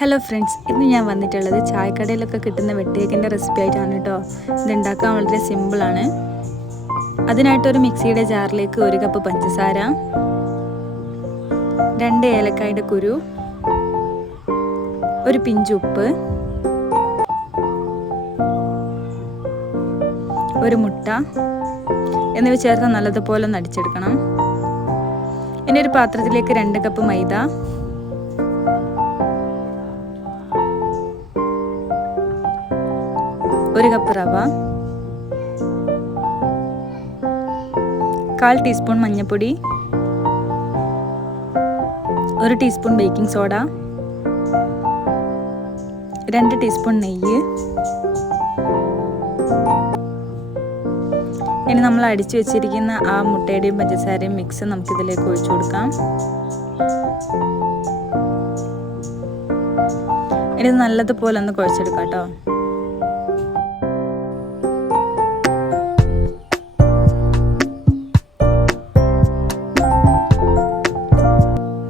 Hello friends, ഇന്ന് ഞാൻ വന്നിട്ടുള്ളത് ചായക്കടയിലൊക്കെ കിട്ടുന്ന വെട്ടേക്കിൻ്റെ റെസിപ്പി ആയിട്ടാണ് കേട്ടോ. ഇതുണ്ടാക്കാൻ വളരെ സിമ്പിളാണ്. അതിനായിട്ടൊരു മിക്സിയുടെ ജാറിലേക്ക് 1 കപ്പ് പഞ്ചസാര, 2 ഏലക്കായുടെ കുരു, ഒരു പിഞ്ച് ഉപ്പ്, ഒരു മുട്ട എന്നിവ ചേർത്ത് നല്ലതുപോലെ ഒന്ന് അടിച്ചെടുക്കണം. ഇനി ഒരു പാത്രത്തിലേക്ക് 2 കപ്പ് മൈദ, 1 കപ്പ് റവ, 1/4 ടീസ്പൂൺ മഞ്ഞൾപ്പൊടി, 1 ടീസ്പൂൺ ബേക്കിംഗ് സോഡ, 2 ടീസ്പൂൺ നെയ്യ്. ഇനി നമ്മൾ അടിച്ചു വെച്ചിരിക്കുന്ന ആ മുട്ടയുടെയും പഞ്ചസാരയും മിക്സ് നമുക്കിതിലേക്ക് ഒഴിച്ചു കൊടുക്കാം. ഇനി നല്ലതുപോലെ ഒന്ന് കുഴച്ചെടുക്കാം കേട്ടോ.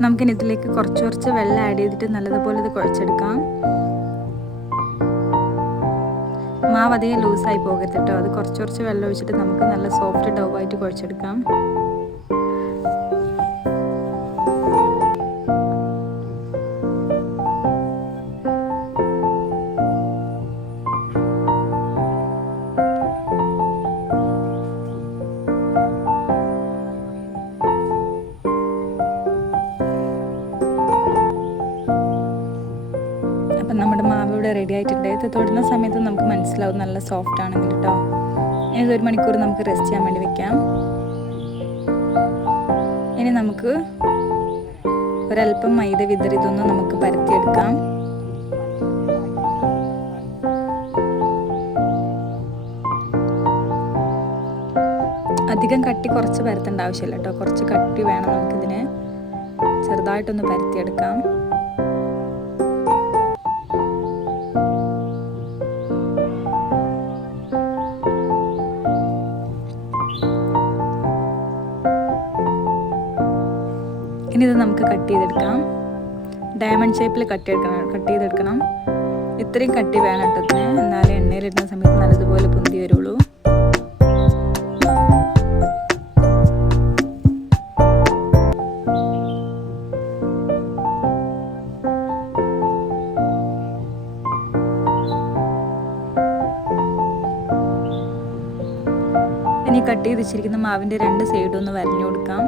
നമുക്കിനി ഇതിലേക്ക് കുറച്ച് വെള്ളം ആഡ് ചെയ്തിട്ട് നല്ലതുപോലെ ഇത് കുഴച്ചെടുക്കാം. മാവ് അധികം ലൂസായി പോകരുത് കേട്ടോ. അത് കുറച്ച് വെള്ളം ഒഴിച്ചിട്ട് നമുക്ക് നല്ല സോഫ്റ്റ് ഡൗ ആയിട്ട് കുഴച്ചെടുക്കാം. അപ്പം നമ്മുടെ മാവ് ഇവിടെ റെഡി ആയിട്ടുണ്ട്. ഇത് തൊടുന്ന സമയത്ത് നമുക്ക് മനസ്സിലാവും നല്ല സോഫ്റ്റ് ആണെങ്കിൽ കേട്ടോ. ഇനി 1 മണിക്കൂർ നമുക്ക് റെസ്റ്റ് ചെയ്യാൻ വേണ്ടി വെക്കാം. ഇനി നമുക്ക് ഒരല്പം മൈദ വിതറി ഇതൊന്ന് നമുക്ക് പരത്തിയെടുക്കാം. അധികം കട്ടി കുറച്ച് പരത്തേണ്ട ആവശ്യമില്ല കേട്ടോ. കുറച്ച് കട്ടി വേണം നമുക്കിതിന്. ചെറുതായിട്ടൊന്ന് പരത്തിയെടുക്കാം. ഇനി ഇത് നമുക്ക് കട്ട് ചെയ്തെടുക്കാം. ഡയമണ്ട് ഷേപ്പിൽ കട്ട് ചെയ്തെടുക്കണം. ഇത്രയും കട്ടി വേണം കേട്ടതിന്. എന്നാലേ എണ്ണയിലിടുന്ന സമയത്ത് നല്ലതുപോലെ പൊന്തി വരുള്ളൂ. ഇനി കട്ട് ചെയ്ത് വെച്ചിരിക്കുന്ന മാവിൻ്റെ 2 സൈഡും ഒന്ന് വരഞ്ഞു കൊടുക്കാം.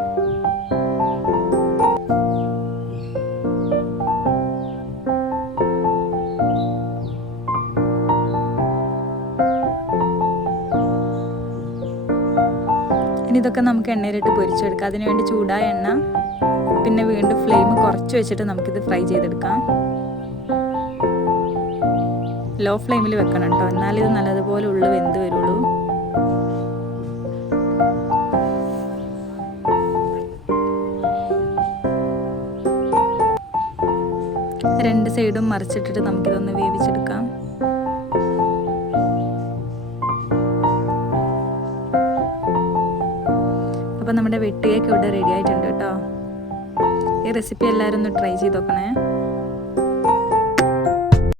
ഇനി ഇതൊക്കെ നമുക്ക് എണ്ണയിലിട്ട് പൊരിച്ചെടുക്കാം. അതിനുവേണ്ടി ചൂടായ എണ്ണ, പിന്നെ വീണ്ടും ഫ്ലെയിം കുറച്ച് വെച്ചിട്ട് നമുക്കിത് ഫ്രൈ ചെയ്തെടുക്കാം. ലോ ഫ്ലെയിമിൽ വെക്കണം കേട്ടോ. എന്നാലിത് നല്ലതുപോലെ ഉള്ളു വെന്ത് വരുള്ളൂ. രണ്ട് സൈഡും മറിച്ചിട്ടിട്ട് നമുക്കിതൊന്ന് വേവിച്ചെടുക്കാം. അപ്പോൾ നമ്മുടെ വെട്ട് കേക്ക് ഇവിടെ റെഡി ആയിട്ടുണ്ട് കേട്ടോ. ഈ റെസിപ്പി എല്ലാവരും ഒന്ന് ട്രൈ ചെയ്ത് നോക്കണേ.